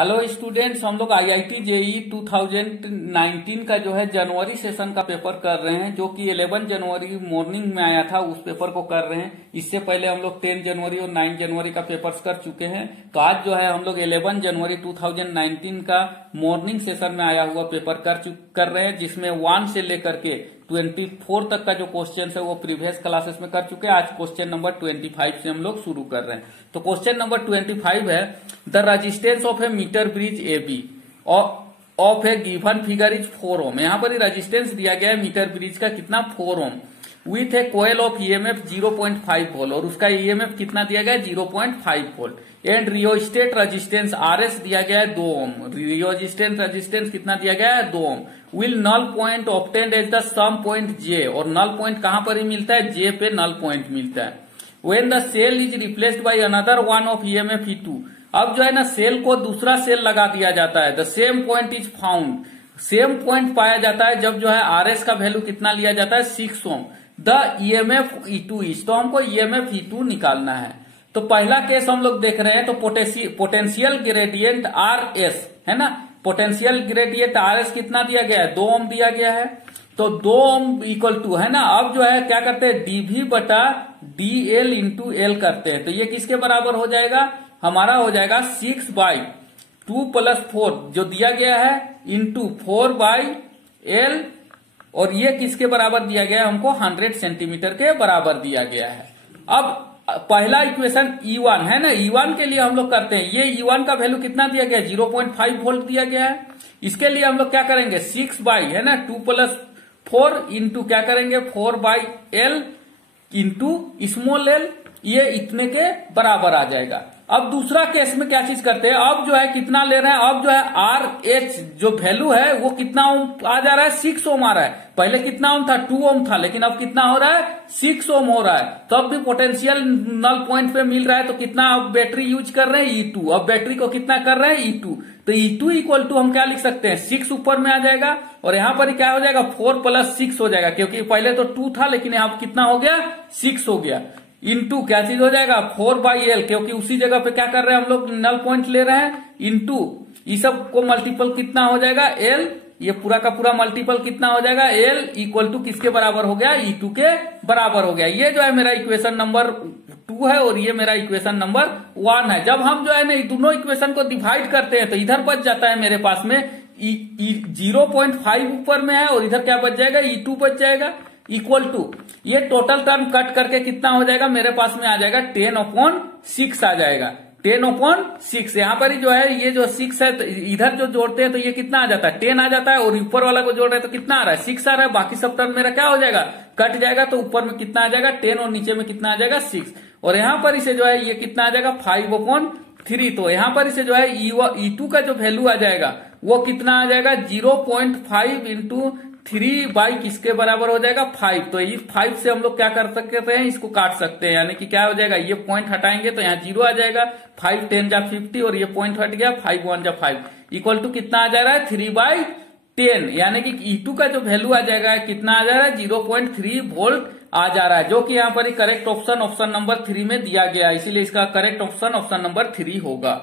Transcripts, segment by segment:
Hello students, हम लोग IIT JEE 2019 का जो है जनवरी सेशन का पेपर कर रहे हैं, जो कि 11 जनवरी मॉर्निंग में आया था। उस पेपर को कर रहे हैं। इससे पहले हम लोग 10 जनवरी और 9 जनवरी का पेपर्स कर चुके हैं। तो आज जो है हम लोग 11 जनवरी 2019 का मॉर्निंग सेशन में आया हुआ पेपर कर रहे हैं, जिसमें 1 से लेकर के 24 तक का जो क्वेश्चन है वो प्रीवियस क्लासेस में कर चुके हैं। आज क्वेश्चन नंबर 25 से हम लोग शुरू कर रहे हैं। तो क्वेश्चन नंबर 25 है, the resistance of a metre bridge A B of a given figure is 4 ohm. यहाँ पर रेजिस्टेंस दिया गया है मीटर ब्रिज का कितना, 4 ohm, with a coil of EMF 0.5 volt, और उसका ईएमएफ कितना दिया गया है, 0.5 volt. And rheostat resistance RS दिया गया है 2 ओम। रियोस्टेट रेजिस्टेंस कितना दिया गया है, 2 ohm. Will null point obtained as the some point J, और नल पॉइंट कहां पर ही मिलता है, जे पे नल पॉइंट मिलता है। When the cell is replaced by another one of EMF E2, अब जो है ना सेल को दूसरा सेल लगा दिया जाता है। The same point is found, same point पाया जाता है जब जो है आरएस का वैल्यू कितना लिया जाता है, 6 ओम। द ईएमएफ E2 इज, तो हमको ईएमएफ E2 निकालना है। तो पहला केस हम लोग देख रहे हैं, तो पोटेंशियल ग्रेडियंट RS है ना, पोटेंशियल ग्रेडियंट RS कितना दिया गया है, 2 ओम दिया गया है। तो 2 ओम इक्वल टू है ना, अब जो है क्या करते हैं, dV बटा dL इंटू L करते हैं। तो ये किसके बराबर हो जाएगा, हमारा हो जाएगा 6/2 + 4 जो दिया गया है इंटू 4/L, और ये किसके बराबर दिया गया है, हमको 100 सेंटीमीटर के बराबर दिया गया है। अब पहला इक्वेशन E1 है ना, E1 के लिए हम लोग करते हैं, ये E1 का वैल्यू कितना दिया गया है, 0.5 वोल्ट दिया गया है। इसके लिए हम लोग क्या करेंगे, 6 है ना 2 + 4 इंटू क्या करेंगे, 4/L इंटू स्मॉल l, ये इतने के बराबर आ जाएगा। अब दूसरा केस में क्या चीज करते हैं, अब जो है कितना ले रहे हैं, अब जो है RH जो वैल्यू है वो कितना ओम आ जा रहा है, 6 ओम आ रहा है। पहले कितना ओम था, 2 ओम था, लेकिन अब कितना हो रहा है, 6 ओम हो रहा है। तो अब भी पोटेंशियल नल पॉइंट पे मिल रहा है। तो कितना अब बैटरी यूज कर रहे हैं, E2। अब बैटरी को कितना कर रहे हैं, E2। तो E2 इक्वल टू हम क्या लिख सकते हैं, 6 ऊपर में आ जाएगा, और यहां पर क्या हो जाएगा, 4 + 6 हो जाएगा, क्योंकि पहले तो 2 था लेकिन यहां कितना हो गया, 6 हो गया। इंटू क्या चीज हो जाएगा, 4/L, क्योंकि उसी जगह पे क्या कर रहे हैं हम लोग, नल पॉइंट ले रहे हैं। इंटू ये सब को मल्टीपल कितना हो जाएगा, L, ये पूरा का पूरा मल्टीपल कितना हो जाएगा, L इक्वल टू किसके बराबर हो गया, E2 के बराबर हो गया। ये जो है मेरा इक्वेशन नंबर 2 है, और ये मेरा इक्वेशन नंबर 1 है। जब हम जो है ना दोनों इक्वेशन को डिवाइड करते हैं तो इधर बच जाता है मेरे पास में 0.5 ऊपर में है, और इधर क्या बच जाएगा, E2 बच जाएगा। इक्वल टू ये टोटल टर्म कट करके कितना हो जाएगा, मेरे पास में आ जाएगा 10/6 आ जाएगा, 10/6। यहाँ पर ही जो है ये जो 6 है, तो इधर जो जोड़ते हैं तो ये कितना आ जाता है, 10 आ जाता है, और ऊपर वाला को जोड़ रहे हैं तो कितना आ रहा है, 6 आ रहा है। बाकी सब टर्म मेरा क्या हो जाएगा, कट जाएगा। तो ऊपर में कितना आ जाएगा, 10, और नीचे में कितना आ जाएगा, 6। और यहाँ पर इसे जो है ये कितना आ जाएगा, 5/3। तो यहाँ पर इसे जो है E2 का जो वैल्यू आ जाएगा वो कितना आ जाएगा, 0.5 इंटू 3 किसके बराबर हो जाएगा, 5। तो ये 5 से हम लोग क्या कर सकते हैं, इसको काट सकते हैं, यानी कि क्या हो जाएगा, ये पॉइंट हटाएंगे तो यहाँ 0 आ जाएगा, 5 10 जा 50, और ये पॉइंट हट गया, 5 1 जा 5 इक्वल टू कितना आ जा रहा है, 3/10। यानी कि E2 का जो वैल्यू आ जाएगा कितना आ जा रहा है, 0.3 वोल्ट आ जा रहा है, जो कि यहाँ पर ही करेक्ट ऑप्शन नंबर 3 में दिया गया, इसीलिए इसका करेक्ट ऑप्शन नंबर 3 होगा।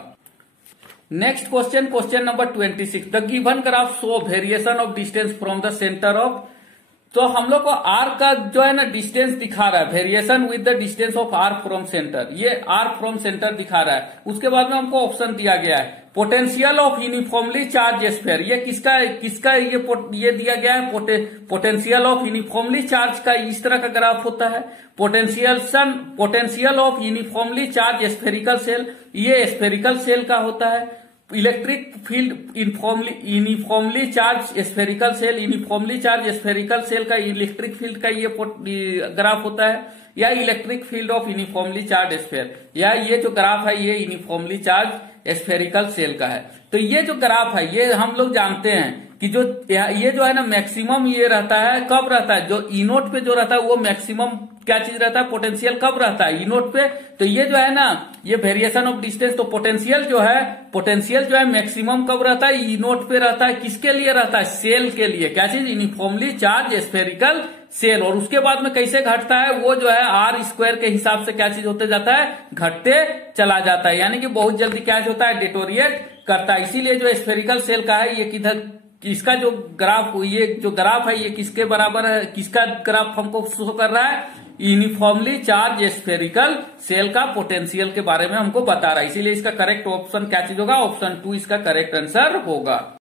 Next question number 26, the given graph show variation of distance from the centre of, तो हम लोग को R का जो है ना डिस्टेंस दिखा रहा है, variation with the distance of R from centre, ये R फ्रॉम सेंटर दिखा रहा है। उसके बाद में हमको ऑप्शन दिया गया है, potential of uniformly charge sphere, ये किसका ये दिया गया है, पोटेंशियल ऑफ यूनिफॉर्मली चार्ज का इस तरह का ग्राफ होता है। Potential of uniformly charge spherical shell, ये स्फेरिकल सेल का होता है। Electric field uniformly charge spherical shell, uniformly charge spherical shell का इलेक्ट्रिक फील्ड का ये ग्राफ होता है, या electric field of uniformly charge sphere, या ये जो ग्राफ है ये यूनिफॉर्मली चार्ज स्फेरिकल सेल का है। तो ये जो ग्राफ है ये हम लोग जानते हैं कि जो ये जो है ना मैक्सिमम ये रहता है, कब रहता है, जो E नोट पे जो रहता है वो मैक्सिमम क्या चीज रहता है, पोटेंशियल कब रहता है, E नोट पे। तो ये जो है ना ये वेरिएशन ऑफ डिस्टेंस, तो पोटेंशियल जो है मैक्सिमम कब रहता है, E नोट पे रहता है। किसके लिए रहता है, सेल के लिए, क्या चीज, यूनिफॉर्मली चार्ज स्फेरिकल सेल। और उसके बाद में कैसे घटता है, वो जो है R² के हिसाब से क्या चीज होते जाता है, घटते चला जाता है, यानी कि बहुत जल्दी क्या होता है, डिटोरिएट करता है। इसीलिए जो स्फेरिकल सेल का है ये किधर, इसका जो ग्राफ, ये जो ग्राफ है ये किसके बराबर है, किसका ग्राफ हमको शो कर रहा है, यूनिफॉर्मली चार्ज स्फेरिकल सेल का पोटेंशियल के बारे में हमको बता रहा है। इसीलिए इसका करेक्ट ऑप्शन क्या चीज होगा, ऑप्शन 2 इसका करेक्ट आंसर होगा।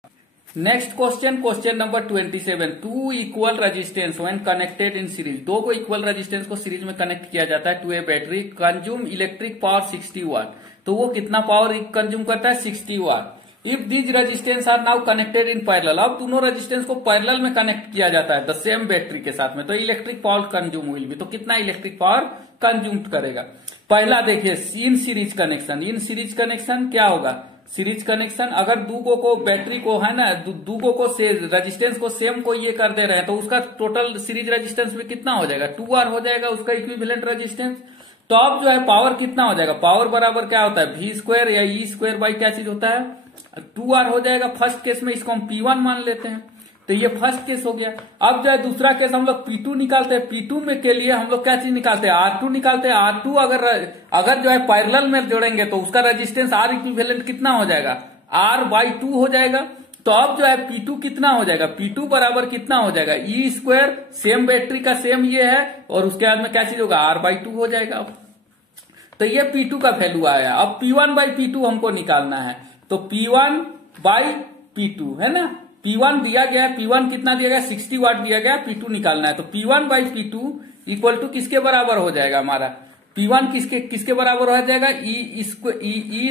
Next question, question number 27, 2 equal resistance when connected in series, दो को इक्वल रेजिस्टेंस को सीरीज में कनेक्ट किया जाता है to a battery, consume electric power 60 watt. तो वो कितना पावर कंज्यूम करता है, 60 watt. If these resistance are now connected in parallel, अब दोनों रेजिस्टेंस को पैरेलल में कनेक्ट किया जाता है द सेम बैटरी के साथ में, तो electric power consume will be, तो कितना इलेक्ट्रिक पावर कंज्यूम करेगा। पहला देखिए in series connection, in series connection क्या होगा, सीरीज कनेक्शन अगर दूगो को बैटरी को है ना, दूगो को रेजिस्टेंस को सेम को ये कर दे रहे हैं तो उसका टोटल सीरीज रेजिस्टेंस में कितना हो जाएगा, 2R हो जाएगा उसका इक्विवेलेंट रेजिस्टेंस। तो अब जो है पावर कितना हो जाएगा, पावर बराबर क्या होता है, V स्क्वायर या E स्क्वायर बाई क्या चीज होता है, 2R हो जाएगा। फर्स्ट केस में इसको हम P1 मान लेते हैं, तो ये फर्स्ट केस हो गया। अब जो है दूसरा केस हम लोग P2 निकालते हैं, P2 में के लिए हम लोग क्या चीज निकालते हैं, R2 निकालते हैं। R2 अगर जो है पैरेलल में जोड़ेंगे तो उसका रेजिस्टेंस R इक्विवेलेंट कितना हो जाएगा, R/2 हो जाएगा। तो अब जो है P2 कितना हो जाएगा, P2 बराबर कितना हो जाएगा, E स्क्वायर, सेम बैटरी का सेम ये है, और उसके बाद में क्या चीज होगा, R/2 हो जाएगा। तो ये P2 का वैल्यू आया। अब P1/P2 हमको निकालना है, तो P1/P2 है ना, P1 दिया गया है, P1 कितना दिया गया, 60 वाट दिया गया, P2 निकालना है। तो P1/P2 इक्वल टू किसके बराबर हो जाएगा हमारा, P1 किसके बराबर हो जाएगा, E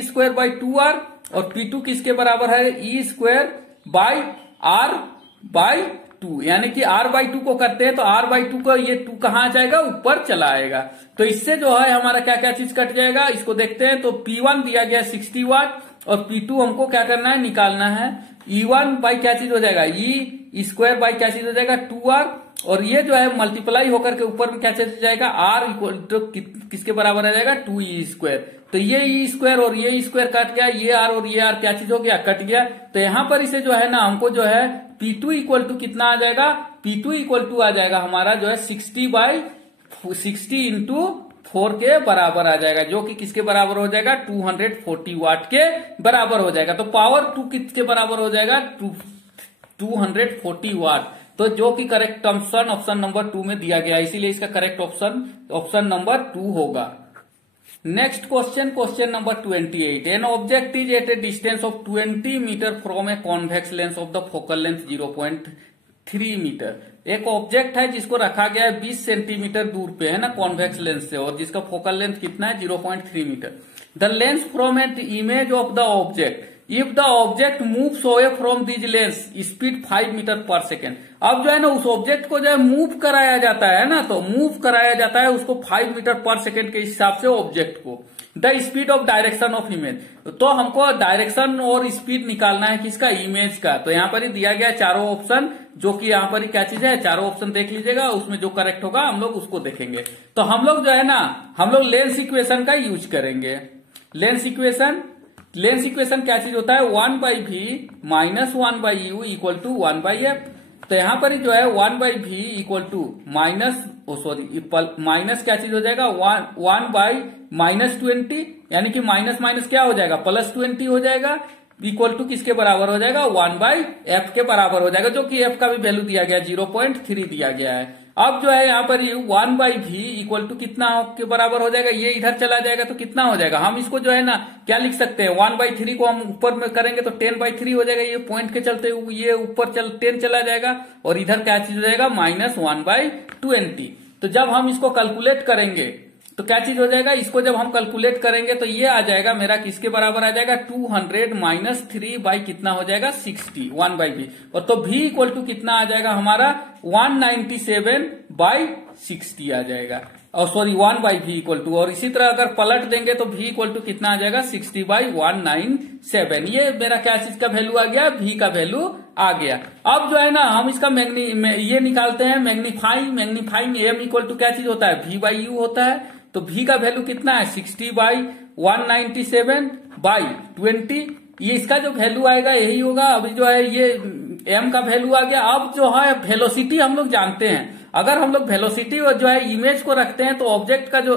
स्क्वायर बाई 2R, और P2 किसके बराबर है, E स्क्वायर बाई R/2, यानी कि R/2 को करते हैं तो R/2 को ये 2 कहां जाएगा, ऊपर चला आएगा। तो इससे जो है हमारा क्या क्या चीज कट जाएगा, इसको देखते हैं। तो P1 दिया गया 60 वाट, और P2 हमको क्या करना है, निकालना है। E1 बाई क्या चीज हो जाएगा, E स्क्वायर बाई क्या चीज हो जाएगा, 2R, और ये जो है मल्टीप्लाई होकर के ऊपर में क्या चीज जाएगा, R इक्वल टू किसके बराबर आ जाएगा, 2E स्क्वायर। तो ये E स्क्वायर और ये E स्क्वायर कट गया, ये R और ये R क्या चीज हो गया, कट गया। तो यहां पर इसे जो है ना हमको जो है P2 इक्वल टू कितना आ जाएगा, P2 इक्वल टू आ जाएगा हमारा जो है 60 इंटू 4 के बराबर आ जाएगा, जो कि किसके बराबर हो जाएगा, 240 वाट के बराबर हो जाएगा। तो पावर 2 किसके बराबर हो जाएगा, 240 वाट। तो जो कि करेक्ट ऑप्शन नंबर 2 में दिया गया, इसीलिए इसका करेक्ट ऑप्शन नंबर 2 होगा। Next question, question number 28, an object is at a distance of 20 metre from a convex lens of the focal length 0.3 metre. एक ऑब्जेक्ट है जिसको रखा गया है 20 सेंटीमीटर दूर पे, है ना, कॉन्वेक्स लेंस से, और जिसका फोकल लेंथ कितना है, 0.3 metre. The lens from at image of the object, if the object moves away from this lens speed 5 metre per second. अब जो है ना उस ऑब्जेक्ट को जो है मूव कराया जाता है ना, तो मूव कराया जाता है उसको 5 मीटर पर सेकेंड के हिसाब से ऑब्जेक्ट को। The speed of direction of image, तो हमको डायरेक्शन और स्पीड निकालना है किसका, इमेज का। तो यहाँ पर ही दिया गया चारों ऑप्शन, जो कि यहाँ पर ही क्या चीज है, चारों ऑप्शन देख लीजिएगा, उसमें जो करेक्ट होगा हम लोग उसको देखेंगे। तो हम लोग जो है ना, हम लोग लेंस इक्वेशन का यूज करेंगे। लेंस इक्वेशन क्या चीज होता है, 1/v minus 1/u equal to 1/f। तो यहां पर ही जो है 1/v इक्वल टू माइनस क्या चीज हो जाएगा, 1/-20, यानी कि माइनस क्या हो जाएगा, +20 हो जाएगा, इक्वल टू किसके बराबर हो जाएगा, 1/f के बराबर हो जाएगा, जो कि f का भी वैल्यू दिया गया 0.3 दिया गया है। अब जो है यहाँ पर 1/v इक्वल टू कितना के बराबर हो जाएगा, ये इधर चला जाएगा तो कितना हो जाएगा, हम इसको जो है ना क्या लिख सकते हैं, 1/3 को हम ऊपर में करेंगे तो 10/3 हो जाएगा, ये पॉइंट के चलते ये ऊपर 10 चला जाएगा, और इधर क्या चीज हो जाएगा, -1/20। तो जब हम इसको कैलकुलेट करेंगे तो क्या चीज हो जाएगा, इसको जब हम कैलकुलेट करेंगे तो ये आ जाएगा मेरा किसके बराबर आ जाएगा, 200 - 3 बाई कितना हो जाएगा, 60, 1/v। और तो v इक्वल टू कितना आ जाएगा हमारा, 197/60 आ जाएगा, और सॉरी 1/v इक्वल टू, और इसी तरह अगर पलट देंगे तो v इक्वल टू कितना आ जाएगा, 60/197। ये मेरा क्या चीज का वैल्यू आ गया, v का वैल्यू आ गया। अब जो है ना हम इसका ये निकालते हैं मैग्नीफाइंग m इक्वल टू क्या चीज होता है, v/u होता है। तो v का वैल्यू कितना है, 60/197/20। ये इसका जो वैल्यू आएगा यही होगा। अभी जो है ये m का वैल्यू आ गया। अब जो है वेलोसिटी हम लोग जानते हैं, अगर हम लोग वेलोसिटी और जो है इमेज को रखते हैं तो ऑब्जेक्ट का जो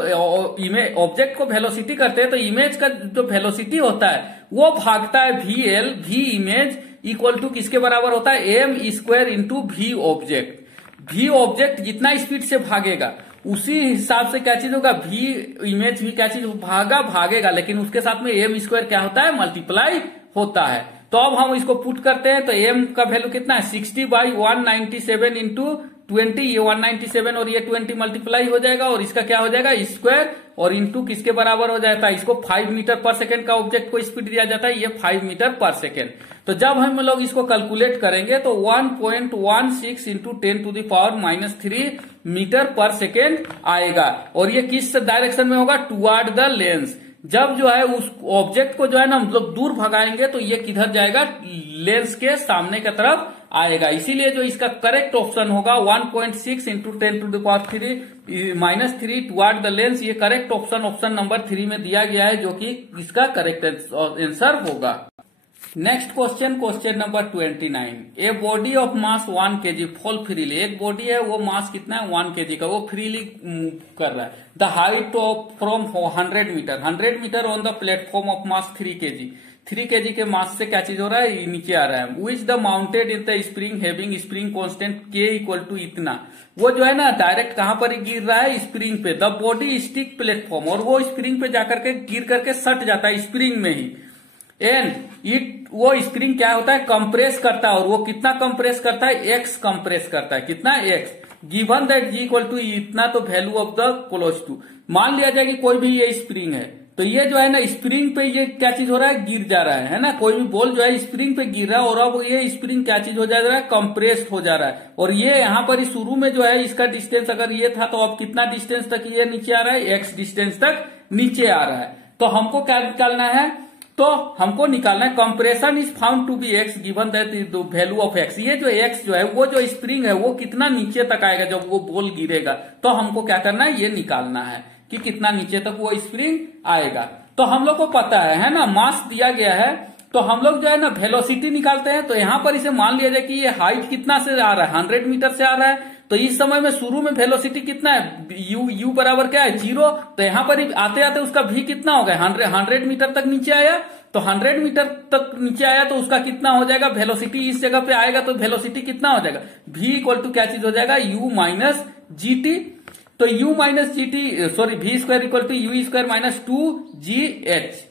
ऑब्जेक्ट को वेलोसिटी करते हैं तो इमेज का जो वेलोसिटी होता है वो भागता है VL, V image equal to किसके बराबर होता है m square into V object. V object जितना स्पीड से भागेगा उसी हिसाब से क्या चीज होगा, V इमेज भी क्या चीज भागेगा, लेकिन उसके साथ में एम स्क्वायर क्या होता है, मल्टीप्लाई होता है। तो अब हम इसको पुट करते हैं तो एम का वैल्यू कितना है 60/197 इंटू 20, ये 197 और ये 20 मल्टीप्लाई हो जाएगा और इसका क्या हो जाएगा स्क्वायर और इंटू किसके बराबर हो जाता है, इसको 5 मीटर पर सेकेंड का ऑब्जेक्ट को स्पीड दिया जाता है, ये 5 मीटर पर सेकेंड। तो जब हम लोग इसको कैलकुलेट करेंगे तो 1.16 इंटू 10⁻³ मीटर पर सेकेंड आएगा और ये किस डायरेक्शन में होगा, टुवर्ड द लेंस। जब जो है उस ऑब्जेक्ट को जो है ना हम लोग दूर भगाएंगे तो ये किधर जाएगा, लेंस के सामने की तरफ आएगा। इसीलिए जो इसका करेक्ट ऑप्शन होगा 1.6 इंटू 10⁻³ टुवर्ड द लेंस, ये करेक्ट ऑप्शन नंबर 3 में दिया गया है, जो कि इसका करेक्ट आंसर होगा। Next question number 29। A body of mass 1 kg fall freely, एक बॉडी है वो मास कितना है 1 kg का, वो फ्रीली कर रहा है। The height of from 100 metre on the platform of mass 3 kg, 3 kg के मास से क्या चीज हो रहा है, नीचे आ रहा है। Which the mounted in the spring having spring constant K equal to इतना, वो जो है ना डायरेक्ट कहां पर गिर रहा है, स्प्रिंग पे। द बॉडी स्टिक प्लेटफॉर्म, और वो स्प्रिंग पे जाकर के गिर करके सट जाता है स्प्रिंग में ही। एंड वो स्प्रिंग क्या होता है, कंप्रेस करता है, और वो कितना कंप्रेस करता है, x कंप्रेस करता है, कितना x। Given that G equal to इतना, तो value of the close to, मान लिया जाए कि कोई भी ये स्प्रिंग है, तो ये जो है ना स्प्रिंग पे ये क्या चीज हो रहा है, गिर जा रहा है ना, कोई भी बॉल जो है स्प्रिंग पे गिर रहा है और अब ये स्प्रिंग क्या चीज हो जा रहा है, कंप्रेस्ड हो जा रहा है। और ये यहाँ पर शुरू में जो है इसका डिस्टेंस अगर ये था तो अब कितना डिस्टेंस तक ये नीचे आ रहा है, x डिस्टेंस तक नीचे आ रहा है। तो हमको क्या निकालना है, तो हमको निकालना है compression is found to be x given that value of x। ये जो x जो है वो जो स्प्रिंग है वो कितना नीचे तक आएगा जब वो बॉल गिरेगा, तो हमको क्या करना है, ये निकालना है कि कितना नीचे तक वो स्प्रिंग आएगा। तो हम लोग को पता है ना, मास दिया गया है, तो हम लोग जो है ना वेलोसिटी निकालते हैं। तो यहां पर इसे मान लिया जाए कि ये हाइट कितना से आ रहा है, 100 मीटर से आ रहा है, तो इस समय में शुरू में वेलोसिटी कितना है, u बराबर क्या है 0। तो यहां पर आते आते उसका v कितना हो गया, 100 मीटर तक नीचे आया, तो 100 मीटर तक नीचे आया तो उसका कितना हो जाएगा, वेलोसिटी इस जगह पे आएगा तो वेलोसिटी कितना हो जाएगा, v इक्वल टू क्या चीज हो जाएगा, u माइनस GT। तो u minus GT sorry v square equal to u square minus 2gh।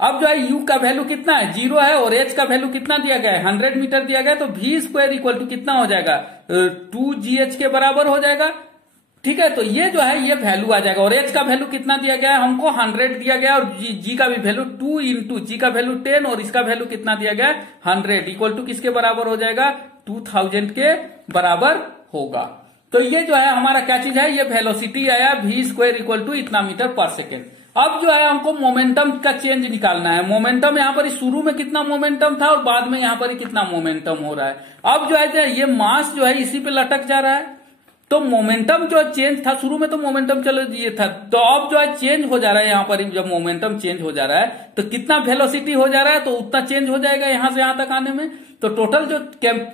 अब जो है u का वैल्यू कितना है 0 है और h का वैल्यू कितना दिया गया है 100 मीटर दिया गया, तो v स्क्वायर इक्वल टू कितना हो जाएगा 2gh के बराबर हो जाएगा। ठीक है, तो ये जो है ये वैल्यू आ जाएगा। और h का वैल्यू कितना दिया गया है, हमको 100 दिया गया, और g का भी वैल्यू 2 इंटू g का वैल्यू 10 और इसका वैल्यू कितना दिया गया है 100 इक्वल टू किसके बराबर हो जाएगा, 2000 के बराबर होगा। तो ये जो है हमारा क्या चीज है, ये वेलोसिटी आया v स्क्वायर इक्वल टू इतना मीटर पर सेकेंड। अब जो है हमको मोमेंटम का चेंज निकालना है। मोमेंटम यहाँ पर शुरू में कितना मोमेंटम था और बाद में यहाँ पर कितना मोमेंटम हो रहा है। अब जो है ये मास जो है इसी पे लटक जा रहा है, तो मोमेंटम जो चेंज था, शुरू में तो मोमेंटम चलो ये था, तो अब जो है चेंज हो जा रहा है। यहाँ पर जब मोमेंटम चेंज हो जा रहा है तो कितना वेलोसिटी हो जा रहा है, तो उतना चेंज हो जाएगा यहां से यहां तक आने में। तो टोटल जो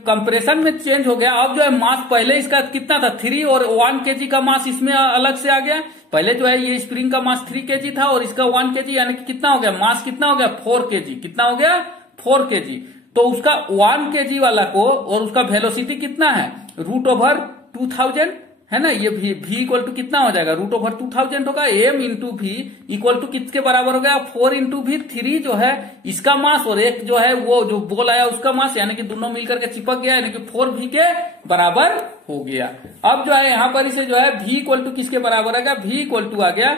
कंप्रेशन में चेंज हो गया। अब जो है मास पहले इसका कितना था 3 और 1 kg का मास इसमें अलग से आ गया। पहले जो है ये स्प्रिंग का मास 3 kg था और इसका 1 kg, यानी कि कितना हो गया, मास कितना हो गया 4 kg। कितना हो गया 4 kg। तो उसका 1 kg वाला को और उसका वेलोसिटी कितना है √2000 है ना, ये v इक्वल टू कितना हो जाएगा √2000 होगा। m into v equal to किसके बराबर हो गया 4 इंटू v। 3 जो है इसका मास और एक जो है वो जो बॉल आया उसका मास, यानी कि दोनों मिलकर के चिपक गया, यानी कि 4v के बराबर हो गया। अब जो है यहां पर इसे जो है v इक्वल टू किसके बराबर आ गया, v इक्वल टू आ गया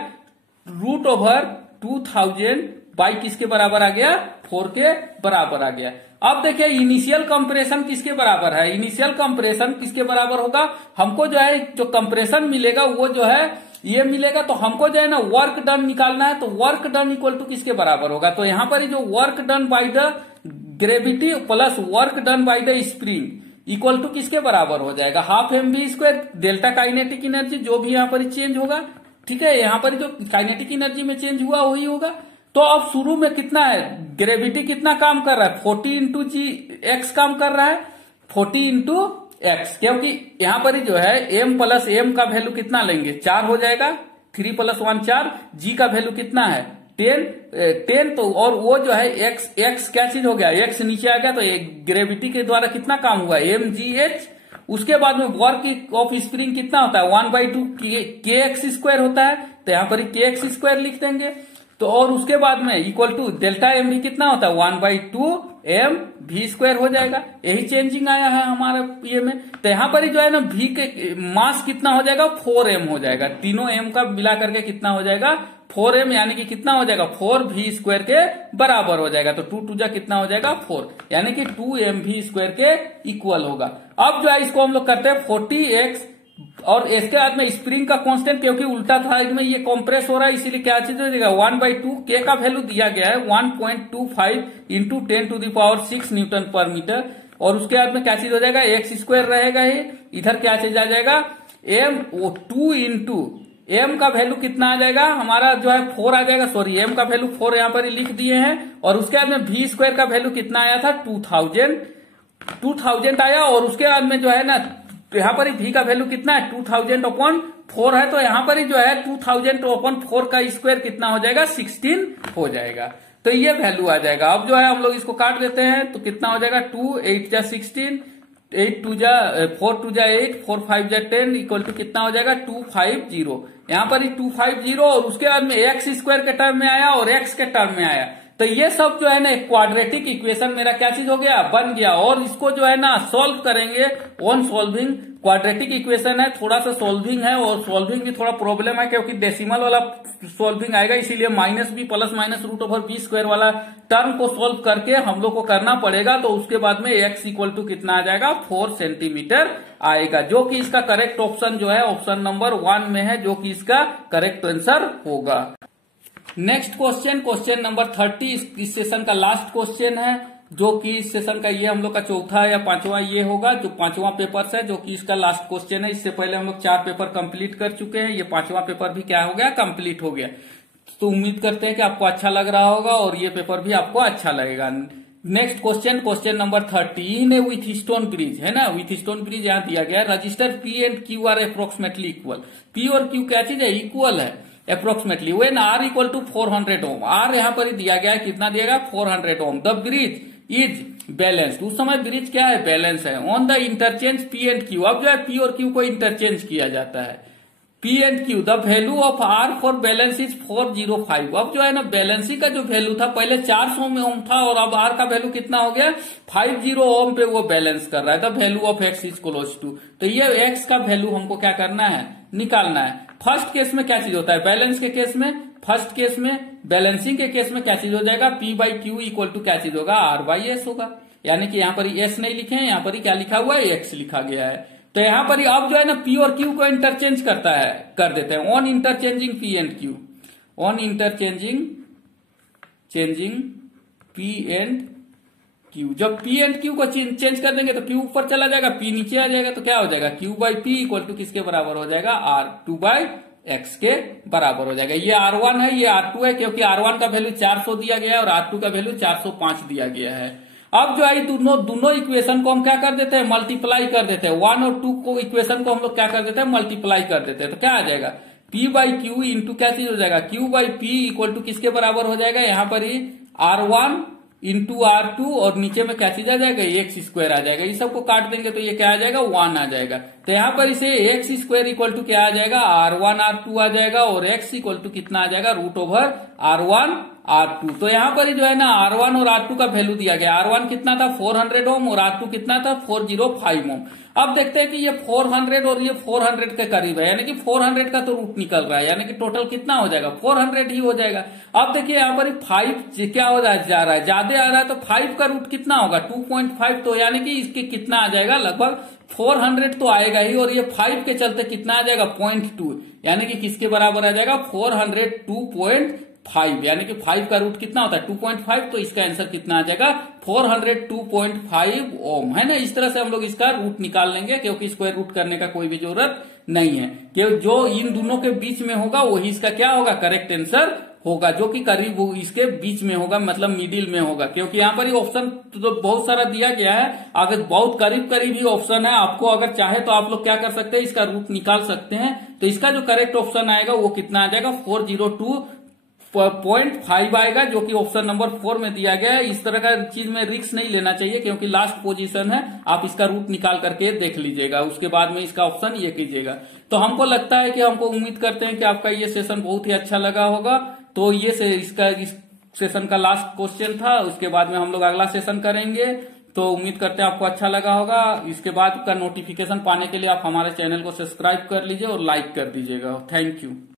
√2000 बाई किसके बराबर आ गया 4 के बराबर आ गया। अब देखिए इनिशियल कंप्रेशन किसके बराबर है, इनिशियल कंप्रेशन किसके बराबर होगा, हमको जो है जो कंप्रेशन मिलेगा वो जो है ये मिलेगा। तो हमको जो है ना वर्क डन निकालना है, तो वर्क डन इक्वल टू किसके बराबर होगा, तो यहां पर जो work done by the gravity plus work done by the spring equal to किसके बराबर हो जाएगा, ½ mv²। डेल्टा काइनेटिक एनर्जी जो भी यहाँ पर चेंज होगा, ठीक है, यहाँ पर जो काइनेटिक एनर्जी में चेंज हुआ वही होगा। तो अब शुरू में कितना है, ग्रेविटी कितना काम कर रहा है 40 इंटू जी एक्स काम कर रहा है, 40 इंटू एक्स, क्योंकि यहाँ पर ही जो है m प्लस m का वैल्यू कितना लेंगे 4 हो जाएगा, 3 + 1 4, g का वैल्यू कितना है 10 तो, और वो जो है x क्या चीज हो गया, x नीचे आ गया तो ग्रेविटी के द्वारा कितना काम हुआ mgh। उसके बाद में वर्क ऑफ स्प्रिंग कितना होता है 1/2 kx² होता है, तो यहाँ पर kx² लिख देंगे। तो और उसके बाद में इक्वल टू डेल्टा एम भी कितना होता है 1/2 mv² हो जाएगा। यही चेंजिंग आया है हमारे ये में। तो यहाँ पर ही जो है ना v के मास कितना हो जाएगा 4m हो जाएगा, तीनों m का मिला करके कितना हो जाएगा 4m, यानी कि कितना हो जाएगा 4v² के बराबर हो जाएगा। तो 2 2 कितना हो जाएगा 4, यानी कि 2mv² के इक्वल होगा। अब जो है इसको हम लोग करते हैं 40x, और इसके बाद में स्प्रिंग का कांस्टेंट, क्योंकि उल्टा साइड में ये कंप्रेस हो रहा है इसीलिए क्या चीज हो जाएगा 1/2 k का वैल्यू दिया गया है 1.25 इंटू 10⁶ न्यूटन पर मीटर, और उसके बाद में क्या चीज हो जाएगा x² रहेगा ही, इधर क्या चीज आ जाएगा m 2 इंटू m का वैल्यू कितना आ जाएगा हमारा जो है 4 आ जाएगा, सॉरी m का वैल्यू 4 यहाँ पर लिख दिए हैं, और उसके बाद में v² का वैल्यू कितना आया था 2000 आया, और उसके बाद में जो है ना यहाँ पर v का वैल्यू कितना है 2000/4 है, तो यहाँ पर ही जो है 2000/4 का स्क्वायर कितना हो जाएगा 16 हो जाएगा। तो ये वैल्यू आ जाएगा। अब जो है हम लोग इसको काट देते हैं तो कितना हो जाएगा 2 8 जा 16, 8 2 जा 4 2 जा 8, 4 5 जा 10 इक्वल टू कितना हो जाएगा 250। यहाँ पर ही 250 और उसके बाद में x² के टर्म में आया और x के टर्म में आया, तो ये सब जो है ना क्वाड्रेटिक इक्वेशन मेरा क्या चीज हो गया बन गया। और इसको जो है ना सॉल्व करेंगे ऑन सॉल्विंग, क्वाड्रेटिक इक्वेशन है थोड़ा सा सॉल्विंग है, और सॉल्विंग भी थोड़ा प्रॉब्लम है क्योंकि डेसिमल वाला सॉल्विंग आएगा, इसीलिए -b + -√b² वाला टर्म को सॉल्व करके हम लोग को करना पड़ेगा। तो उसके बाद में x इक्वल टू कितना आ जाएगा 4 सेंटीमीटर आएगा, जो कि इसका करेक्ट ऑप्शन जो है ऑप्शन नंबर 1 में है, जो कि इसका करेक्ट आंसर होगा। नेक्स्ट क्वेश्चन नंबर 30 इस सेशन का लास्ट क्वेश्चन है, जो कि इस सेशन का ये हम लोग का चौथा या पांचवा ये होगा, जो पांचवा पेपर है, जो कि इसका लास्ट क्वेश्चन है। इससे पहले हम लोग 4 पेपर कंप्लीट कर चुके हैं, ये पांचवा पेपर भी क्या हो गया कंप्लीट हो गया। तो उम्मीद करते हैं कि आपको अच्छा लग रहा होगा और ये पेपर भी आपको अच्छा लगेगा। Next question number 30 Wheatstone bridge है ना, विथ स्टोन ब्रिज यहाँ दिया गया resistor P and Q are approximately equal. P और Q क्या चीज है इक्वल है approximately, when R equal to 400 ohm, R यहाँ पर ही दिया गया है कितना दिया गया 400 ओम। द ब्रिज इज बैलेंस्ड, उस समय ब्रिज क्या है बैलेंस है। On the interchange P and Q, अब जो है P और Q को इंटरचेंज किया जाता है P and Q, the value of R for balance is 405। अब जो है ना बैलेंसी का जो वैल्यू था पहले 400 में ओम था, और अब R का वैल्यू कितना हो गया 50 ओम पे वो बैलेंस कर रहा है। The value of X is close to, तो ये X का वैल्यू हमको क्या करना है निकालना है। फर्स्ट केस में क्या चीज होता है बैलेंस के केस में, फर्स्ट केस में बैलेंसिंग के केस में क्या चीज हो जाएगा P/Q इक्वल टू क्या चीज होगा R/S होगा, यानी कि यहाँ पर S नहीं लिखे हैं, यहाँ पर क्या लिखा हुआ है X लिखा गया है। तो यहाँ पर अब जो है ना P और Q को इंटरचेंज कर देते हैं on interchanging P and Q, on interchanging P and Q। जब P एंड Q को चेंज कर देंगे तो Q ऊपर चला जाएगा P नीचे आ जाएगा, तो क्या हो जाएगा Q/P इक्वल टू किसके बराबर हो जाएगा R2/X के बराबर हो जाएगा। ये R1 है ये R2 है, क्योंकि R1 का वैल्यू 400 दिया गया है और R2 का वैल्यू 405 दिया गया है। अब जो है दोनों इक्वेशन को हम क्या कर देते हैं मल्टीप्लाई कर देते हैं, 1 और 2 को इक्वेशन को हम लोग क्या कर देते हैं मल्टीप्लाई कर देते हैं, तो क्या आ जाएगा P/Q इंटू क्या चीज हो जाएगा Q/P इक्वल टू किसके बराबर हो जाएगा यहाँ पर ही R1 इंटू R2, और नीचे में क्या चीज आ जाएगा x² आ जाएगा। इस सबको काट देंगे तो ये क्या आ जाएगा 1 आ जाएगा। तो यहाँ पर इसे x² इक्वल टू क्या आ जाएगा R1 R2 आ जाएगा, और x इक्वल टू कितना आ जाएगा √R1 R2। तो यहाँ पर जो है ना R1 और R2 का वैल्यू दिया गया, R1 कितना था 400 ओम और R2 कितना था 405 ओम। अब देखते हैं कि ये 400 और ये 400 के करीब है, यानी कि 400 का तो रूट निकल रहा है, यानी कि टोटल कितना हो जाएगा 400 ही हो जाएगा। अब देखिए यहाँ पर 5 क्या हो रहा है जा रहा है ज्यादा आ रहा है, तो 5 का रूट कितना होगा 2.5, तो यानी कि इसके कितना आ जाएगा लगभग 400 तो आएगा ही, और ये 5 के चलते कितना आ जाएगा 0.2, यानी कि किसके बराबर आ जाएगा 402.5, यानी कि 5 का रूट कितना होता है 2.5, तो इसका आंसर कितना आ जाएगा 402.5 ओम है ना। इस तरह से हम लोग इसका रूट निकाल लेंगे, क्योंकि स्क्वायर रूट करने का कोई भी जरूरत नहीं है, कि जो इन दोनों के बीच में होगा वही इसका क्या होगा करेक्ट आंसर होगा, जो कि करीब इसके बीच में होगा, मतलब मिडिल में होगा, क्योंकि यहाँ पर ही ऑप्शन तो बहुत सारा दिया गया है। अगर बहुत करीब करीब ही ऑप्शन है, आपको अगर चाहे तो आप लोग क्या कर सकते हैं, इसका रूट निकाल सकते हैं। तो इसका जो करेक्ट ऑप्शन आएगा वो कितना आ जाएगा, 402.5 आएगा, जो कि ऑप्शन नंबर 4 में दिया गया है। इस तरह का चीज में रिस्क नहीं लेना चाहिए, क्योंकि लास्ट पोजीशन है, आप इसका रूट निकाल करके देख लीजिएगा, उसके बाद में इसका ऑप्शन ये कीजिएगा। तो हमको लगता है कि हमको उम्मीद करते हैं कि आपका ये सेशन बहुत ही अच्छा लगा होगा। तो ये इस सेशन का लास्ट क्वेश्चन था, उसके बाद में हम लोग अगला सेशन करेंगे। तो उम्मीद करते हैं आपको अच्छा लगा होगा। इसके बाद का नोटिफिकेशन पाने के लिए आप हमारे चैनल को सब्सक्राइब कर लीजिए और लाइक कर दीजिएगा। Thank you.